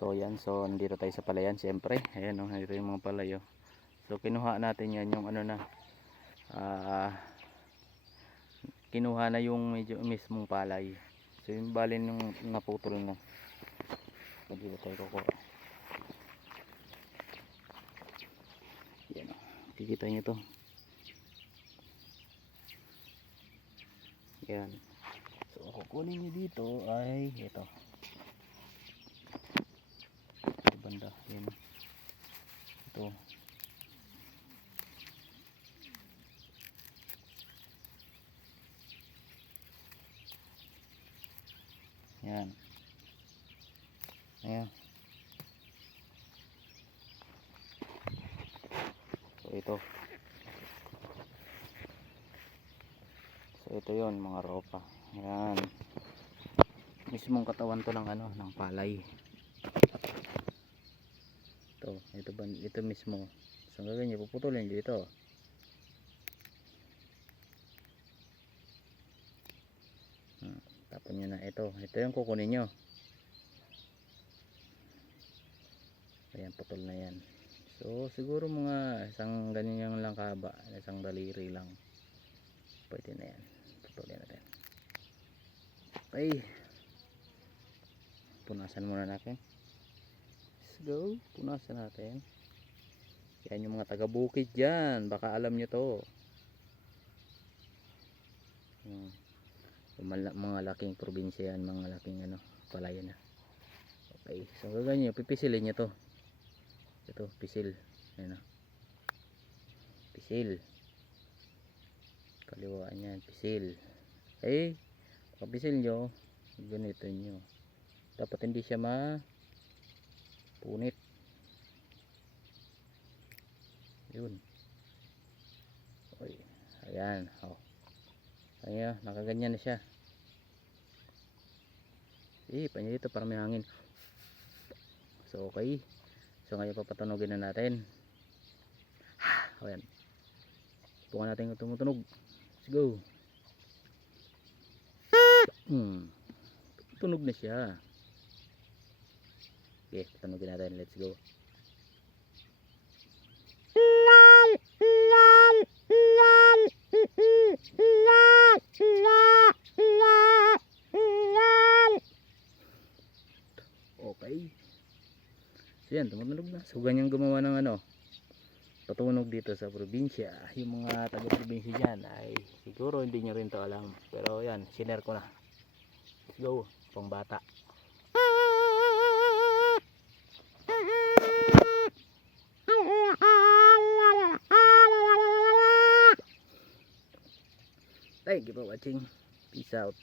So yan, so nandito tayo sa palayan siyempre. Ayan o, ito yung mga palayo. So kinuha natin yan yung ano na kinuha na yung medyo mismong palay. So yung balin yung naputol na. So dito tayo kukuha. Yan o, kikita nyo to. Yan. So kukunin nyo dito ay ito. Banda, yan. Ito. Yan. Ayan. So ito. So ito 'yon, mga ropa. Ayan. Mismong katawan to ng ano, ng palay. Ito mismo. So gagawin niyo, puputulin dito. Tapon nyo na ito yung kukunin nyo. Ayan, putol na yan. So siguro mga isang ganyan lang kahaba, isang daliri lang, pwede na yan. Putulin natin. Okay, punasan muna natin. Let's go, punasan natin. Yan yung mga taga bukid dyan, baka alam nyo to. Mga laking probinsya yan, mga laking ano, palayan na. Okay, so gagawin nyo, pipisilin nyo to. Ito, pisil. Ayan o, pisil. Kaliwaan yan, pisil. Okay, pagpisil nyo, ganito nyo. Dapat hindi siya punit. Yun. Okay, ayan. Ayan, nakaganyan na siya. Panyo dito para may hangin. So okay. So ngayon papatunogin na natin. Ayan. Tukan natin yung tumutunog. Let's go. Tunog na siya. Okay, patunogin natin. Let's go. Okay. So yan, tumutunog na. So ganyan gumawa ng ano, patunog dito sa probinsya. Yung mga taga-probinsya dyan ay siguro hindi nyo rin to alam. Pero yan, sinare ko na. Let's go, pang bata. Thank you for watching. Peace out.